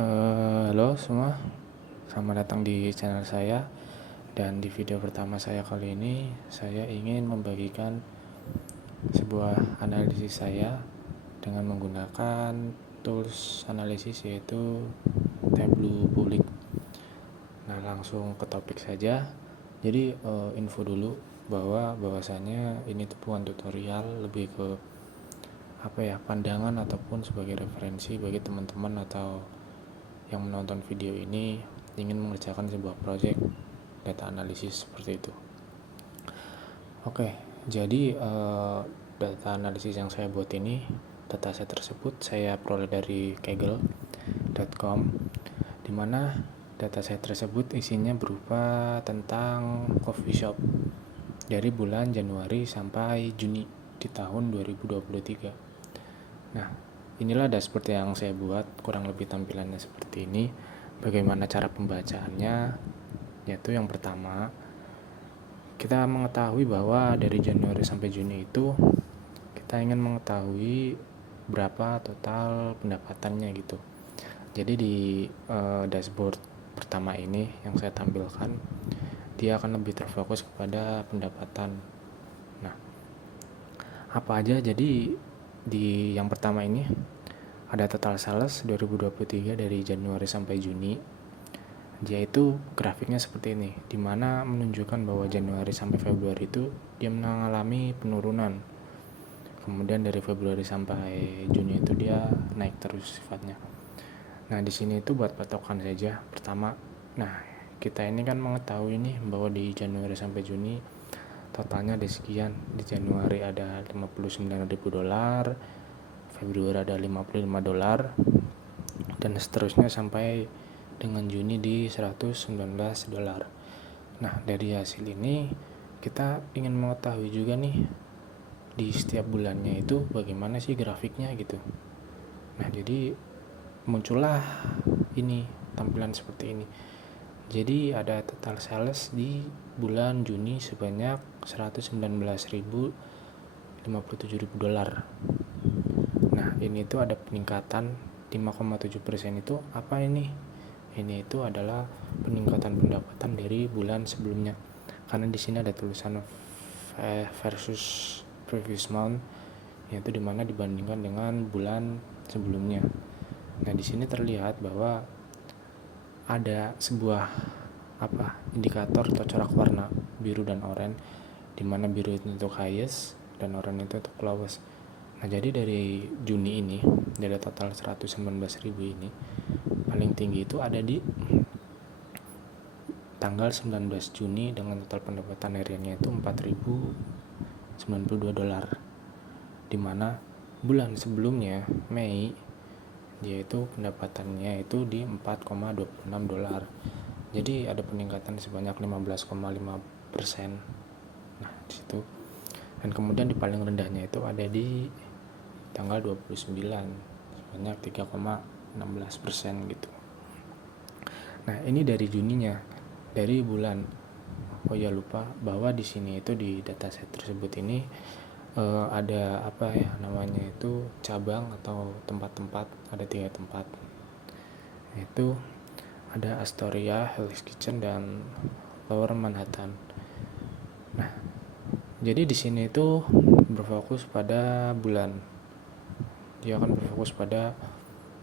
Halo semua, selamat datang di channel saya. Dan di video pertama saya kali ini, saya ingin membagikan sebuah analisis saya dengan menggunakan tools analisis yaitu Tableau Public. Nah, langsung ke topik saja. Jadi info dulu bahwasanya ini tuh bukan tutorial, lebih ke pandangan ataupun sebagai referensi bagi teman-teman atau yang menonton video ini ingin mengerjakan sebuah proyek data analisis seperti itu. Oke, jadi data analisis yang saya buat ini, dataset tersebut saya peroleh dari kaggle.com, dimana dataset tersebut isinya berupa tentang coffee shop dari bulan Januari sampai Juni di tahun 2023. Nah, inilah dashboard yang saya buat, kurang lebih tampilannya seperti ini. Bagaimana cara pembacaannya? Yaitu yang pertama, kita mengetahui bahwa dari Januari sampai Juni itu kita ingin mengetahui berapa total pendapatannya gitu. Jadi di dashboard pertama ini yang saya tampilkan, dia akan lebih terfokus kepada pendapatan. Nah, apa aja? Jadi di yang pertama ini ada total sales 2023 dari Januari sampai Juni. Yaitu grafiknya seperti ini, dimana menunjukkan bahwa Januari sampai Februari itu dia mengalami penurunan. Kemudian dari Februari sampai Juni itu dia naik terus sifatnya. Nah, di sini itu buat patokan saja. Pertama, nah kita ini kan mengetahui nih bahwa di Januari sampai Juni totalnya ada sekian. Di Januari ada $59.000, Februari ada $55, dan seterusnya sampai dengan Juni di $119. Nah, dari hasil ini kita ingin mengetahui juga nih di setiap bulannya itu bagaimana sih grafiknya gitu. Nah, jadi muncullah ini tampilan seperti ini. Jadi ada total sales di bulan Juni sebanyak $119.057. Nah, ini itu ada peningkatan 5,7%. Itu apa ini? Ini itu adalah peningkatan pendapatan dari bulan sebelumnya. Karena di sini ada tulisan versus previous month, yaitu dimana dibandingkan dengan bulan sebelumnya. Nah, di sini terlihat bahwa ada sebuah indikator atau corak warna biru dan oranye, dimana biru itu untuk highest dan oranye itu untuk lowest. Nah, jadi dari Juni ini, dari total 119.000 ini, paling tinggi itu ada di tanggal 19 Juni dengan total pendapatan hariannya itu $4.092, dimana bulan sebelumnya Mei yaitu pendapatannya itu di $4.26. Jadi ada peningkatan sebanyak 15,5%. Nah, di situ. Dan kemudian di paling rendahnya itu ada di tanggal 29 sebanyak 3,16% gitu. Nah, ini dari Juninya, dari bulan. Oh ya, lupa bahwa di sini itu di dataset tersebut ini ada namanya itu cabang atau tempat-tempat, ada 3 tempat. Itu ada Astoria, Hell's Kitchen, dan Lower Manhattan. Nah, jadi di sini itu berfokus pada bulan. Dia akan berfokus pada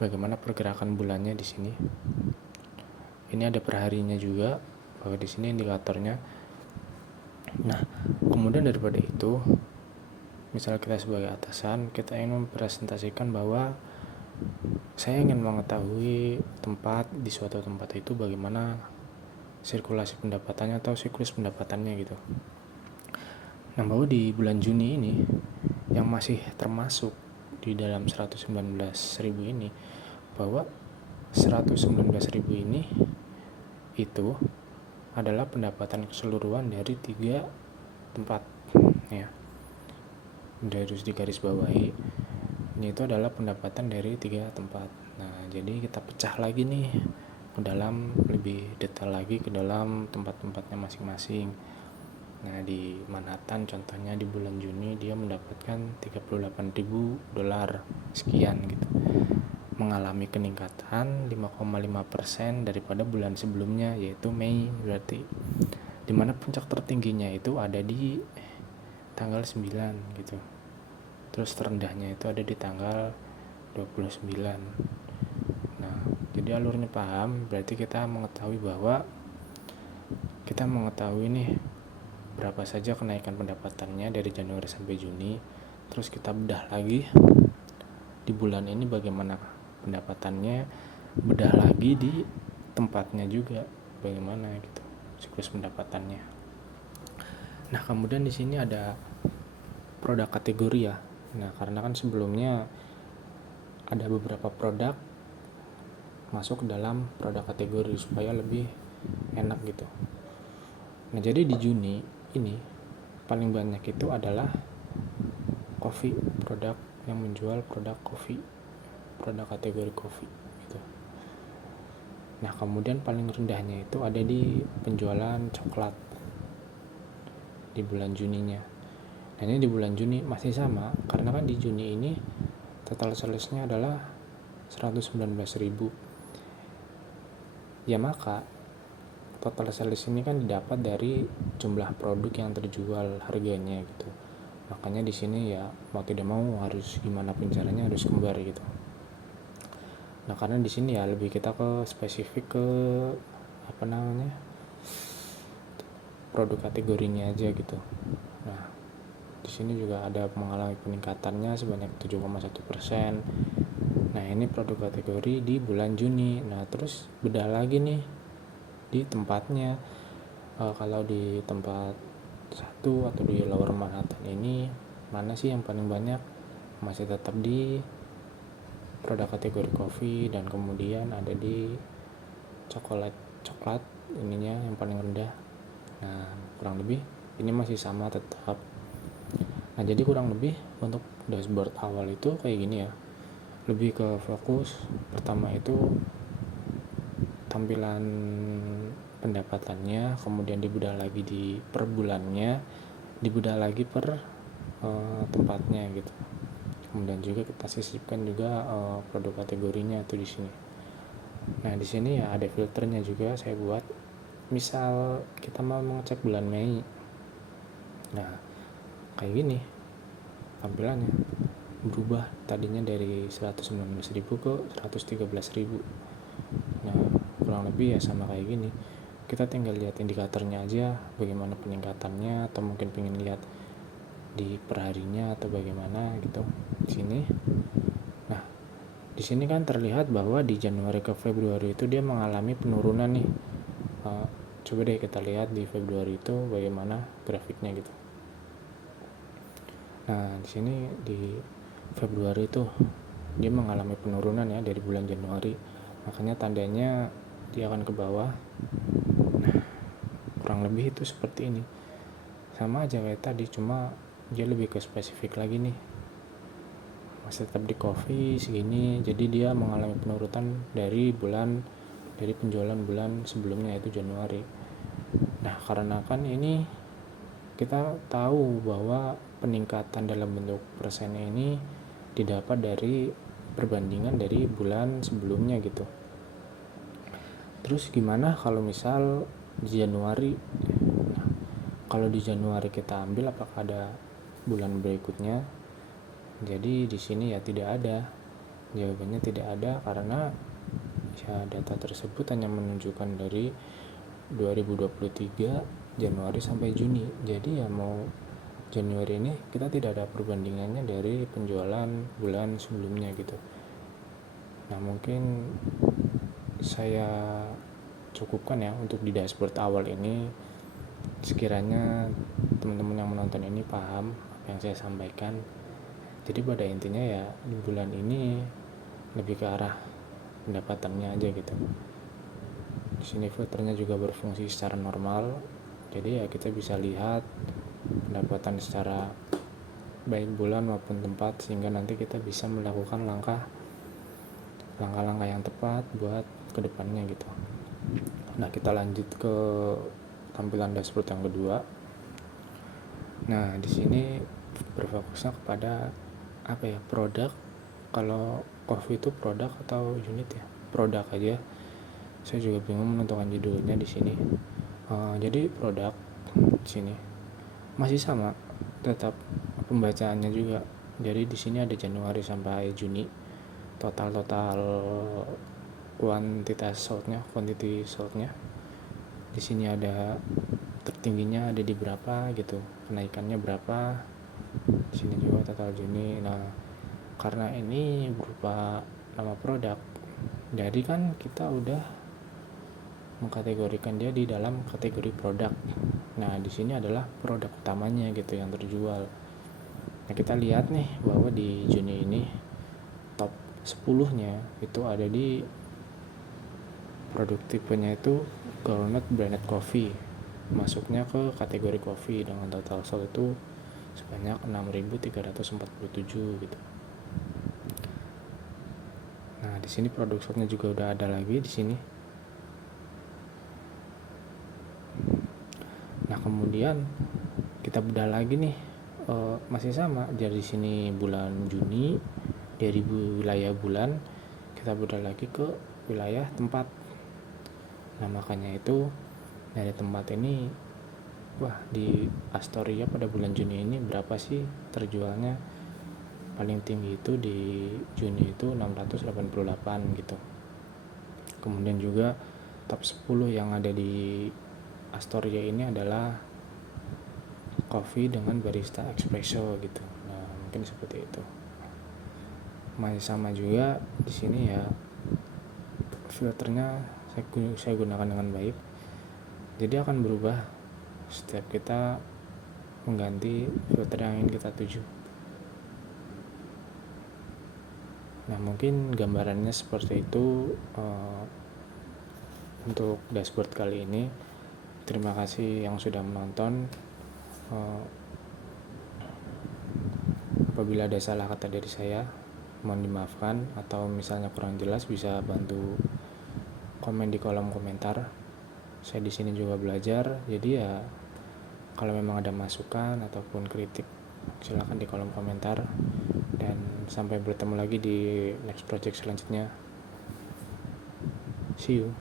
bagaimana pergerakan bulannya di sini. Ini ada perharinya juga, bahwa di sini indikatornya. Nah, kemudian daripada itu, misalnya kita sebagai atasan, kita ingin mempresentasikan bahwa saya ingin mengetahui di suatu tempat itu bagaimana sirkulasi pendapatannya atau siklus pendapatannya gitu. Nah, bahwa di bulan Juni ini yang masih termasuk di dalam 119.000 ini, bahwa 119.000 ini itu adalah pendapatan keseluruhan dari 3 tempat ya. Harus digaris bawahi, ini itu adalah pendapatan dari 3 tempat. Nah, jadi kita pecah lagi nih ke dalam, lebih detail lagi ke dalam tempat-tempatnya masing-masing. Nah, di Manhattan contohnya di bulan Juni dia mendapatkan $38.000 sekian gitu. mengalami peningkatan 5,5% daripada bulan sebelumnya, yaitu Mei berarti. Dimana puncak tertingginya itu ada di tanggal 9 gitu. Terus terendahnya itu ada di tanggal 29. Nah, jadi alurnya paham, berarti kita mengetahui nih berapa saja kenaikan pendapatannya dari Januari sampai Juni. Terus kita bedah lagi di bulan ini bagaimana pendapatannya, bedah lagi di tempatnya juga bagaimana gitu siklus pendapatannya. Nah, kemudian di sini ada produk kategori ya. Nah, karena kan sebelumnya ada beberapa produk masuk ke dalam produk kategori supaya lebih enak gitu. Nah, jadi di Juni ini paling banyak itu adalah kopi, produk yang menjual produk kopi, produk kategori kopi gitu. Nah, kemudian paling rendahnya itu ada di penjualan coklat di bulan Juninya. Dan ini di bulan Juni masih sama, karena kan di Juni ini total salesnya adalah 119.000. Ya, maka total sales ini kan didapat dari jumlah produk yang terjual harganya gitu. Makanya di sini ya mau tidak mau harus gimana pun caranya harus kembar gitu. Nah, karena di sini ya lebih kita ke spesifik ke produk kategorinya aja gitu. Nah, di sini juga ada mengalami peningkatannya sebanyak 7,1%. Nah, ini produk kategori di bulan Juni. Nah, terus beda lagi nih di tempatnya. Kalau di tempat satu atau di Lower Manhattan ini mana sih yang paling banyak? Masih tetap di produk kategori kopi, dan kemudian ada di coklat ininya yang paling rendah. Nah, kurang lebih ini masih sama tetap. Nah, jadi kurang lebih untuk dashboard awal itu kayak gini ya, lebih ke fokus pertama itu tampilan pendapatannya, kemudian dibedah lagi di per bulannya, dibedah lagi per tempatnya gitu. Kemudian juga kita sisipkan juga produk kategorinya tuh di sini. Nah, di sini ya ada filternya juga saya buat. Misal kita mau mengecek bulan Mei. Nah, kayak gini tampilannya berubah tadinya dari 119.000 ke 113.000. Nah, kurang lebih ya sama kayak gini. Kita tinggal lihat indikatornya aja bagaimana peningkatannya, atau mungkin pengen lihat di perharinya atau bagaimana gitu di sini. Nah, di sini kan terlihat bahwa di Januari ke Februari itu dia mengalami penurunan nih. Coba deh kita lihat di Februari itu bagaimana grafiknya gitu. Nah, di sini di Februari itu dia mengalami penurunan ya dari bulan Januari. Makanya tandanya dia akan ke bawah. Nah, kurang lebih itu seperti ini. Sama aja kayak tadi, cuma dia lebih ke spesifik lagi nih. Masih tetap di coffee segini, jadi dia mengalami penurunan dari penjualan bulan sebelumnya yaitu Januari. Nah, karena kan ini kita tahu bahwa peningkatan dalam bentuk persennya ini didapat dari perbandingan dari bulan sebelumnya gitu. Terus gimana kalau misal di Januari? Nah, kalau di Januari kita ambil apakah ada bulan berikutnya? Jadi di sini ya tidak ada. Jawabannya tidak ada, karena ya data tersebut hanya menunjukkan dari 2023 Januari sampai Juni. Jadi ya mau Januari ini kita tidak ada perbandingannya dari penjualan bulan sebelumnya gitu. Nah, mungkin saya cukupkan ya untuk di dashboard awal ini. Sekiranya teman-teman yang menonton ini paham apa yang saya sampaikan. Jadi pada intinya ya di bulan ini lebih ke arah pendapatannya aja gitu. Di sini filternya juga berfungsi secara normal. Jadi ya kita bisa lihat pendapatan secara baik bulan maupun tempat, sehingga nanti kita bisa melakukan langkah-langkah yang tepat buat kedepannya gitu. Nah, kita lanjut ke tampilan dashboard yang kedua. Nah, di sini berfokusnya kepada produk kalau coffee itu produk atau unit ya? Produk aja. Saya juga bingung menentukan judulnya di sini. Jadi produk di sini masih sama, tetap pembacaannya juga. Jadi di sini ada Januari sampai Juni, total quantity saltnya. Di sini ada tertingginya ada di berapa gitu, kenaikannya berapa. Di sini juga total Juni. Nah, karena ini berupa nama produk, jadi kan kita udah mengkategorikan dia di dalam kategori produk. Nah, di sini adalah produk utamanya gitu yang terjual. Nah, kita lihat nih bahwa di Juni ini top 10-nya itu ada di produk tipenya itu Groundnut Branded Coffee. Masuknya ke kategori coffee dengan total sales itu sebanyak 6.347 gitu. Nah, di sini produk shopnya juga udah ada lagi di sini. Nah, kemudian kita bedah lagi nih, masih sama dari sini bulan Juni, dari wilayah bulan kita bedah lagi ke wilayah tempat. Nah, makanya itu dari tempat ini, wah, di Astoria pada bulan Juni ini berapa sih terjualnya? Paling tinggi itu di Juni itu 688 gitu. Kemudian juga top 10 yang ada di Astoria ini adalah coffee dengan barista espresso gitu. Nah, mungkin seperti itu. Masih sama juga di sini ya, filternya saya gunakan dengan baik. Jadi akan berubah setiap kita mengganti filter yang ingin kita tuju. Nah, mungkin gambarannya seperti itu untuk dashboard kali ini. Terima kasih yang sudah menonton. Apabila ada salah kata dari saya, mohon dimaafkan, atau misalnya kurang jelas bisa bantu komen di kolom komentar. Saya di sini juga belajar, jadi ya kalau memang ada masukan ataupun kritik silakan di kolom komentar, dan sampai bertemu lagi di next project selanjutnya. See you.